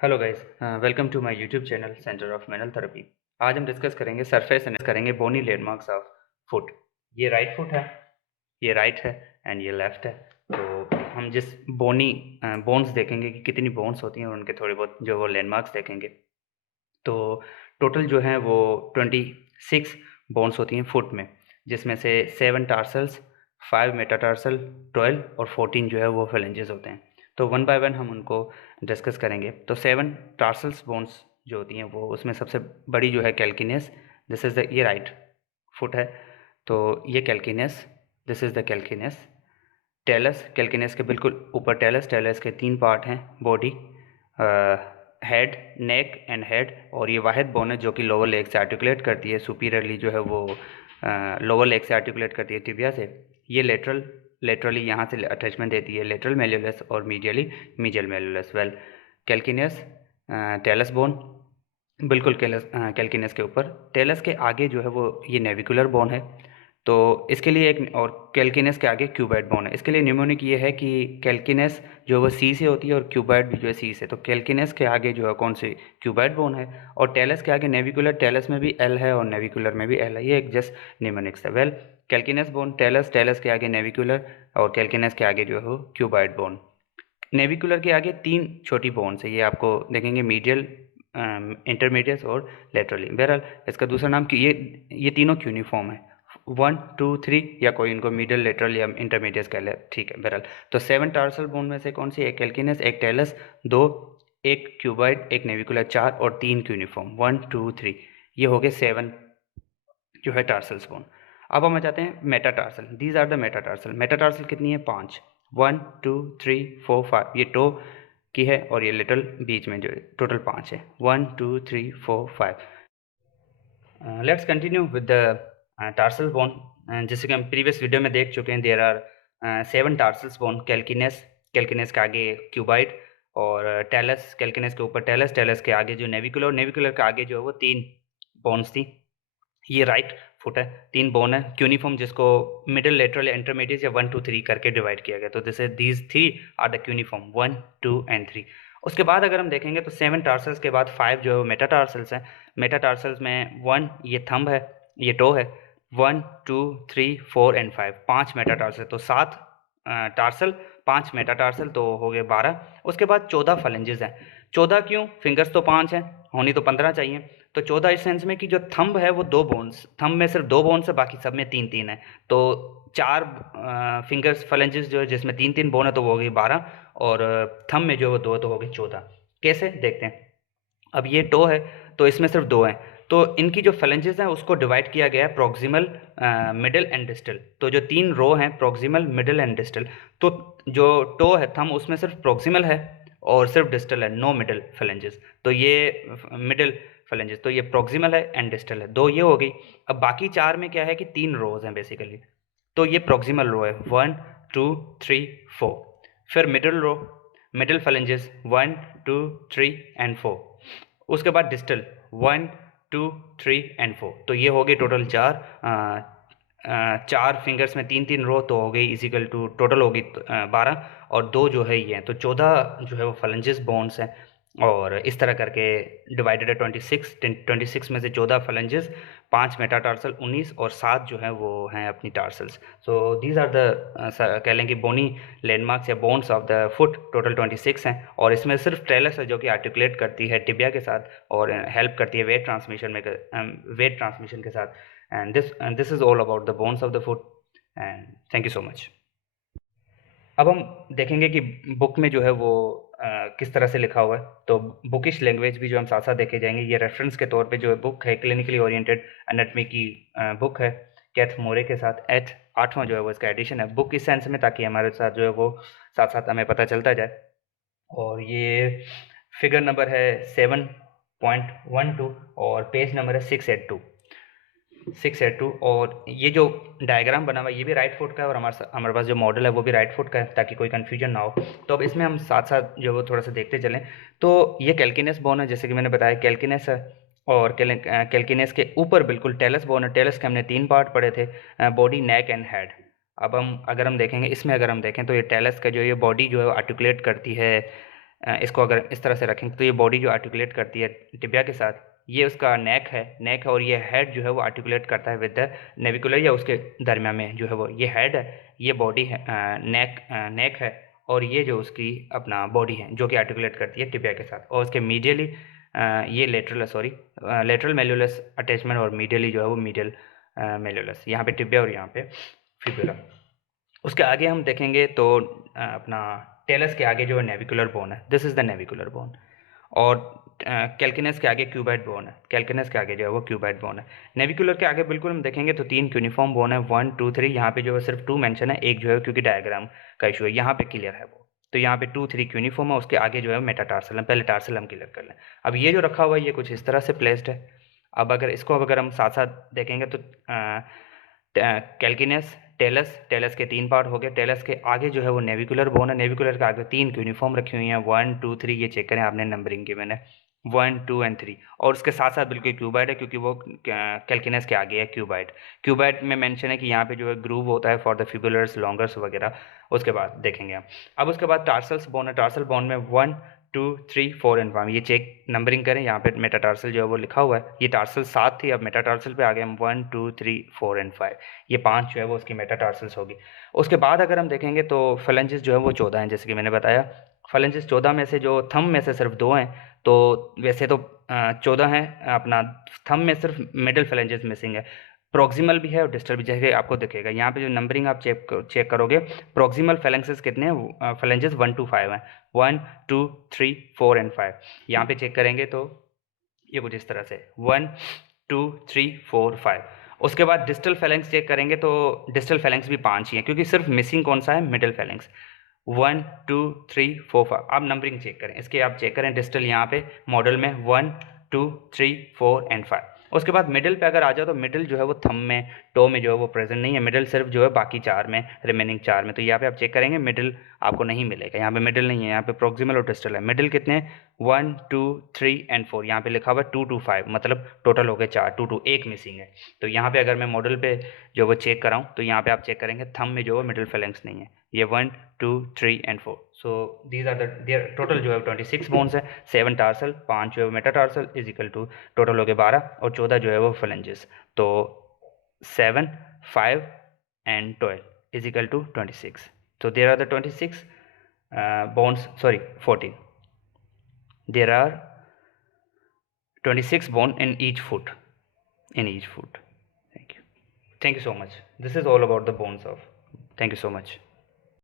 Hello guys, welcome to my YouTube channel centre of manual therapy. आज हम discuss करेंगे surface and करेंगे bony landmarks of foot. ये right foot है, ये राइट है एंड ये लेफ्ट है। तो हम जिस बोनी बोन्स देखेंगे कि कितनी बोन्स होती हैं और उनके थोड़े बहुत जो वो लैंडमार्क्स देखेंगे। तो टोटल जो है वो 26 बोन्स होती हैं फुट में, जिसमें से 7 टार्सल्स, 5 मेटाटार्सल, 12 और 14 जो है वो फेलेंजेस होते हैं। तो वन बाय वन हम उनको डिस्कस करेंगे। तो 7 टार्सल्स बोन्स जो होती हैं वो, उसमें सबसे बड़ी जो है कैल्किनेस। दिस इज़ द, ये राइट फुट है तो ये कैल्किनेस, दिस इज़ द कैल्किनेस। टेलस, कैल्किनेस के बिल्कुल ऊपर टेलस। टेलस के 3 पार्ट हैं, body, head, neck and head, और ये वाहिद बोन है जो कि लोअर लेग से आर्टिकुलेट करती है। सुपीरियरली जो है वो लोअर लेग से आर्टिकुलेट करती है टिबिया से। ये लेटरली यहाँ से अटैचमेंट देती है, लेटरल मेल्यूलस, और medially medial malleolus. Well, calcaneus, talus bone बिल्कुल कैल्किनेस के ऊपर। टेलस के आगे जो है वो ये नेविकुलर बोन है। तो इसके लिए एक और कैल्किनेस के आगे क्यूबॉइड बोन है। इसके लिए न्यूमोनिक ये है कि कैल्किनेस जो है वो सी से होती है और क्यूबॉइड भी जो है सी से। तो कैल्किनेस के आगे जो है कौन सी, क्यूबॉइड बोन है। और टेलस के आगे नेविकुलर, टेलस में भी एल है और नेविकुलर में भी एल है। ये एक जस्ट न्यूमोनिक्स है। वेल, कैल्किनेस बोन, टेलस, टेलस के आगे नेविकुलर, और कैल्किनेस के आगे जो है वो क्यूबॉइड बोन। नेविकुलर के आगे 3 छोटी बोन्स है, ये आपको देखेंगे मीडियल, इंटरमीडियस और लेटरली। बहरहाल इसका दूसरा नाम कि ये तीनों क्यूनिफॉर्म है, 1 2 3, या कोई इनको मिडिल, लेटरल या इंटरमीडियस कह ले, ठीक है। बहरहाल तो 7 टार्सल बोन में से कौन सी, एक कैल्किनस, एक टेलस, 2, एक क्यूबॉइड, एक नेविकुलर, 4 और 3 क्यूनिफॉर्म, 1 2 3। ये हो गए 7 जो है टार्सल्स बोन। अब हम आ जाते हैं metatarsal. These are the metatarsal. Metatarsal कितनी है, 5, 1 2 3 4 5। ये टो की है और ये लिटल बीच में जो है, टोटल 5 है, 1 2 3 4 5। Let's continue with the tarsal bone. जैसे कि हम प्रीवियस वीडियो में देख चुके हैं, देयर आर 7 टार्सल्स बोन। कैल्किनेस, कैल्किनेस के आगे क्यूबाइड, और टेलस, कैल्किनेस के ऊपर टेलस, टेलस के आगे जो नेविकुलर, नेविकुलर के आगे जो है वो 3 बोन्स थी। ये राइट फुट है, 3 बोन है क्यूनिफॉर्म, जिसको मिडिल, लेटरल, इंटरमीडिएट या 1 2 3 करके डिवाइड किया गया। तो this is, these 3 are the cuneiform, 1 2 and 3। उसके बाद अगर हम देखेंगे तो 7 टार्सल्स के बाद 5 जो है वो मेटाटार्सल्स हैं। मेटाटार्सल्स में 1 ये थंब है, ये टो है, 1 2 3 4 एंड 5, 5 मेटाटार्सल। तो 7 टार्सल, 5 मेटाटार्सल, तो हो गए 12। उसके बाद 14 फलेंजेस हैं। 14 क्यों, फिंगर्स तो 5 हैं, होनी तो 15 चाहिए। तो 14 इस सेंस में कि जो थंब है वो 2 बोन्स, थंब में सिर्फ 2 बोन्स है, बाकी सब में 3 3 है। तो 4 फिंगर्स फलेंजेस जो है जिसमें 3 3 बोन है, तो वो हो गई 12, और थंब में जो है वो 2, तो हो गई 14। कैसे देखते हैं। अब ये टो है तो इसमें सिर्फ 2 हैं, तो इनकी जो फलेंजेस हैं उसको डिवाइड किया गया है प्रॉक्सिमल, मिडिल एंड डिस्टल। तो जो 3 रो हैं, प्रॉक्सिमल, मिडिल एंड डिस्टल, तो जो टो है थंब उसमें सिर्फ प्रॉक्सिमल है और सिर्फ डिस्टल है, नो मिडिल फलेंजेस। तो ये मिडिल फलेंजेस, तो ये प्रॉक्सिमल है एंड डिस्टल है, 2 ये हो गई। अब बाकी 4 में क्या है कि 3 रोज हैं बेसिकली। तो ये प्रॉक्सिमल रो है, 1 2 3 4। फिर मिडिल रो, मिडिल फलेंजेस 1 2 3 एंड 4। उसके बाद डिस्टल 1 2 3 एंड 4। तो ये हो गई टोटल 4, 4 फिंगर्स में 3 3 रो, तो हो गई इजिकल टू टोटल हो गई 12, और 2 जो है ये हैं, तो 14 जो है वो फलेंजेस बोन्स हैं। और इस तरह करके डिवाइडेड है 26 में से 14 फलेंजेस, 5 मेटाटार्सल 19, और 7 जो है वो हैं अपनी tarsals. So these are the, कह लें कि बोनी लैंडमार्क्स या bones of the foot. Total 26 हैं, और इसमें सिर्फ ट्रेलस है जो कि आर्टिकुलेट करती है टिबिया के साथ और हेल्प करती है वेट ट्रांसमिशन में, वेट ट्रांसमिशन के साथ। And this is all about the bones of the foot, and thank you so much. अब हम देखेंगे कि बुक में जो है वो किस तरह से लिखा हुआ है। तो बुकिश लैंग्वेज भी जो हम साथ साथ देखे जाएंगे। ये रेफरेंस के तौर पे जो है बुक है, क्लिनिकली ओरिएंटेड एनाटॉमी की बुक है, कैथ मोरे के साथ। 8वां जो है वो इसका एडिशन है बुक इस सेंस में, ताकि हमारे साथ जो है वो साथ साथ हमें पता चलता जाए। और ये फिगर नंबर है 7.12 और पेज नंबर है 682। और ये जो डायग्राम बना हुआ है ये भी राइट फुट का है, और हमारे पास जो मॉडल है वो भी राइट फुट का है, ताकि कोई कन्फ्यूजन ना हो। तो अब इसमें हम साथ साथ जो वो थोड़ा सा देखते चलें। तो ये कैल्किनस बोन है, जैसे कि मैंने बताया कैल्किनस है, और कैल्किनस के ऊपर बिल्कुल टेलस बोन है। टेलस के हमने 3 पार्ट पढ़े थे, बॉडी, नेक एंड हेड। अब हम अगर हम देखेंगे इसमें, अगर हम देखें तो ये टेलस का जो ये बॉडी जो है आर्टिकुलेट करती है इसको अगर इस तरह से रखेंगे तो ये बॉडी जो आर्टिकुलेट करती है टिबिया के साथ, ये उसका नेक है और ये हेड जो है वो आर्टिकुलेट करता है विद द नेविकुलर या उसके दरमियान में जो है वो ये हेड है, ये बॉडी है, नेक है, और ये जो उसकी अपना बॉडी है जो कि आर्टिकुलेट करती है टिबिया के साथ, और उसके मीडियली ये लेटरल मेल्यूलस अटैचमेंट, और मीडियली जो है वो मीडियल मेल्यूलस, यहाँ पे टिबिया और यहाँ पे फिबुला। उसके आगे हम देखेंगे तो अपना टेलस के आगे जो है नेविकुलर बोन है, this is the navicular bone, और कैल्किनस के आगे क्यूबाइड बोन है, कैल्किनस के आगे जो है वो क्यूबाइड बोन है। नेविकुलर के आगे बिल्कुल हम देखेंगे तो 3 यूनिफॉर्म बोन है, 1 2 3, यहाँ पे जो है सिर्फ 2 मेंशन है, एक जो है क्योंकि डायग्राम का इशू है, यहाँ पे क्लियर है वो, तो यहाँ पे 2 3 यूनिफॉर्म है, उसके आगे जो है मेटाटार्सल है, पहले टार्सल हम क्लियर कर लें। अब ये जो रखा हुआ है ये कुछ इस तरह से प्लेस्ड है। अब अगर हम साथ साथ देखेंगे तो कैल्किनस, टेलस के 3 पार्ट हो गए, टेलस के आगे जो है वो नेविकुलर बोन है, नेविकुलर के आगे 3 यूनिफॉर्म रखी हुई हैं, 1 2 3, ये चेक करें आपने नंबरिंग की मैंने 1 2 एंड 3, और उसके साथ साथ बिल्कुल क्यूबाइड है क्योंकि वो कैल्किनस के आगे है क्यूबाइड में मेंशन है कि यहाँ पे जो है ग्रूव होता है फॉर द फिबुलर्स लॉन्गर्स वगैरह, उसके बाद देखेंगे हम। अब उसके बाद टार्सल्स बोन है, टार्सल बोन में 1 2 3 4 एंड 5, ये चेक नंबरिंग करें, यहाँ पे मेटाटार्सल जो है वो लिखा हुआ है, ये टार्सल 7 थी, अब मेटाटार्सल पे आ गए हम 1 2 3 4 एंड 5, ये 5 जो है वो उसकी मेटाटार्सल्स होगी। उसके बाद अगर हम देखेंगे तो फलेंजेस जो है वो 14 हैं, जैसे कि मैंने बताया फलेंजेस 14 में से जो थंब में से सिर्फ 2 हैं, तो वैसे तो 14 हैं, अपना थंब में सिर्फ मिडिल फलेंजेस मिसिंग है, प्रॉक्सिमल भी है और डिस्टल भी, जैसे आपको दिखेगा यहाँ पे जो नंबरिंग आप चेक करोगे, प्रॉक्सिमल फैलेंसेस कितने हैं, फैलेंजेस 1 to 5 हैं, 1 2 3 4 एंड 5, यहाँ पे चेक करेंगे तो ये कुछ इस तरह से 1 2 3 4 5। उसके बाद डिस्टल फैलेंक्स चेक करेंगे तो डिस्टल फैलेंक्स भी 5 ही हैं, क्योंकि सिर्फ मिसिंग कौन सा है, मिडिल फैलेंक्स, 1 2 3 4 5। आप नंबरिंग चेक करें, इसके आप चेक करें डिस्टल यहाँ पे मॉडल में 1 2 3 4 एंड 5। उसके बाद मिडिल पे अगर आ जाओ तो मिडिल जो है वो थंब में, टो में जो है वो प्रेजेंट नहीं है, मिडिल सिर्फ जो है बाकी 4 में, रिमेनिंग 4 में, तो यहाँ पे आप चेक करेंगे मिडिल आपको नहीं मिलेगा, यहाँ पे मिडिल नहीं है, यहाँ पे प्रोक्सिमल और डिस्टल है। मिडिल कितने, 1 2 3 एंड 4, यहाँ पे लिखा हुआ है 2 to 5, मतलब टोटल हो गए 4, 2 to 1 मिसिंग है। तो यहाँ पे अगर मैं मॉडल पे जो वो चेक कराऊँ तो यहाँ पे आप चेक करेंगे थंब में जो है मिडिल फैलेंक्स नहीं है, ये 1 2 3 and 4। So these are there total जो है 26 बोन्स है, 7 टार्सल, 5 जो है metatarsal, is equal to total हो गए 12, और 14 जो है वो फलेंजेस, तो 7 5 and 12 is equal to 26। so there are the 26 bones, sorry 14, there are 26 bone in each foot, thank you so much, this is all about the bones of, thank you so much.